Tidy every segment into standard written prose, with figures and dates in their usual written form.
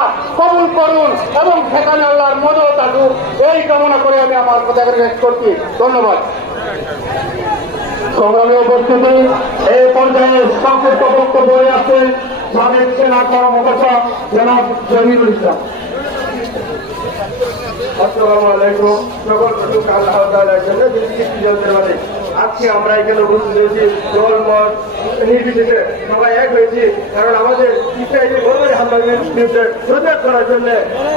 কবুল করুন এবং সেখানে আল্লাহর মদত থাকুক, এই কামনা করে আমি আমার কথা শেষ করছি। ধন্যবাদ। সংগ্রামী উপস্থিতি, এই পর্যায়ে সংক্ষিপ্ত বক্তব্য আছেন সাবেক সেনা কর্মকর্তা জনাব জমিরুল ইসলাম। আসসালামু আলাইকুম। সকল প্রশংসা আল্লাহ তাআলার জন্য, যিনি সৃষ্টি জগতের মালিক। আজকে আমরা এখানে উপস্থিত হয়েছি দল মত নির্বিশেষে সবাই এক হয়েছি, কারণ আমাদের ইসরায়েলি বর্বরী হামলার বিরুদ্ধে প্রতিবাদ করার জন্য।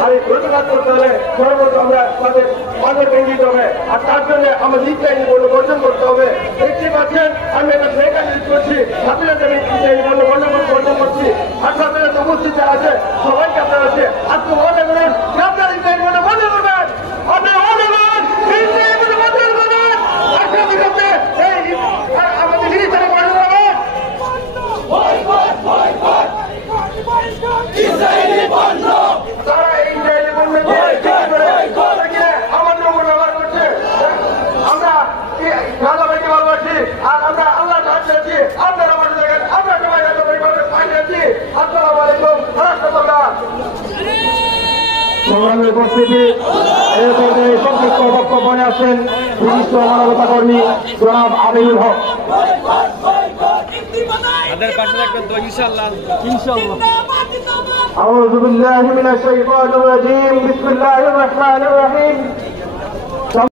আর এই প্রতিবাদ করতে হলে সর্বপ্রথম আমরা তাদের মাঝে কেন্দ্রিত হবে, আর তার জন্য আমাদের ইসরায়েলি বর্ণ বর্জন করতে হবে। দেখতে পাচ্ছেন আমি একটা সেখান করছি, সাথে সাথে আমি ইসরায়েলি বর্ণ বর্জন করছি। আর সাথে সাথে উপস্থিত আছে সবাইকে আপনার আছে আজকে মনে করেন আপনার ইসরায়েলি বর্ণ বর্জন করবেন, আপনি মনে করেন ইসরায়েলি বর্ণ বর্জন করবেন, আগামী কাছে আমাদের জিনিসটা বর্জন করবেন। ইসরায়েলি বর্ণ তারা ইসরায়েলি বর্ণ আমার নম্বর ব্যবহার করছে। আমরা রাজাবাড়িকে ভালোবাসি, আর আমরা আল্লাহ সাহায্য আছি। আপনারা আমাদের দেখেন, আমরা সবাই রাজাবাড়িভাবে পাশে আছি। আসসালামু আলাইকুম রাষ্ট্রপতি। সংগ্রামী উপস্থিতি, এই পর্যায়ে সংক্ষিপ্ত বক্তব্য আছেন বিশিষ্ট মানবতা কর্মী জনাব আমিনুল হক। তাদের পাশে থাকবেন তো ইনশাআল্লাহ। أعوذ بالله من الشيطان الرجيم. بسم الله الرحمن الرحيم.